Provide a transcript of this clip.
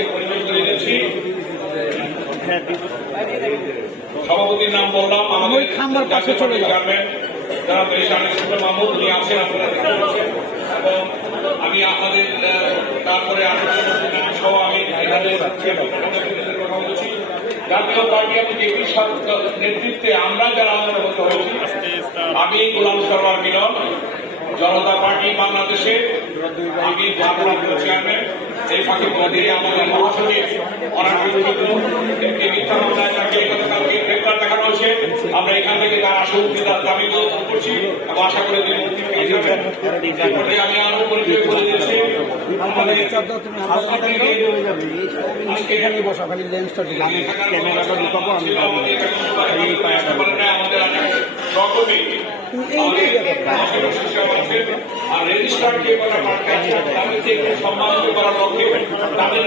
আজকে পরিবেশ করে দিচ্ছি। সভাপতির নাম বললাম, আমাদের জাতীয় পার্টির চেয়ারম্যান যারা মাহমুদ উনি আছেন, আপনারা দেখতে পাচ্ছেন। এবং আমি আপনাদের তারপরে সহ আমি কথা বলছি। জাতীয় পার্টি এবং জেপি নেতৃত্বে আমরা যারা আন্দোলন হয়েছি, আমি গোলাম সরওয়ার মিলন, জনতা পার্টি বাংলাদেশে আমি চেয়ারম্যান, এই ফাঁকে মধ্যে আমাদের মহাসচিব মিথ্যা মামলায় তাকে গতকালকে গ্রেপ্তার দেখানো হয়েছে। আমরা এখান থেকে তার আশু মুক্তির দাবি করছি এবং আশা করে যে মুক্তি পেয়ে যাবেন। আমি আরো পরিচয় করে দিচ্ছি আমাদের আর রেজিস্ট্রারকে সম্মানিত করার লক্ষ্যে তাদের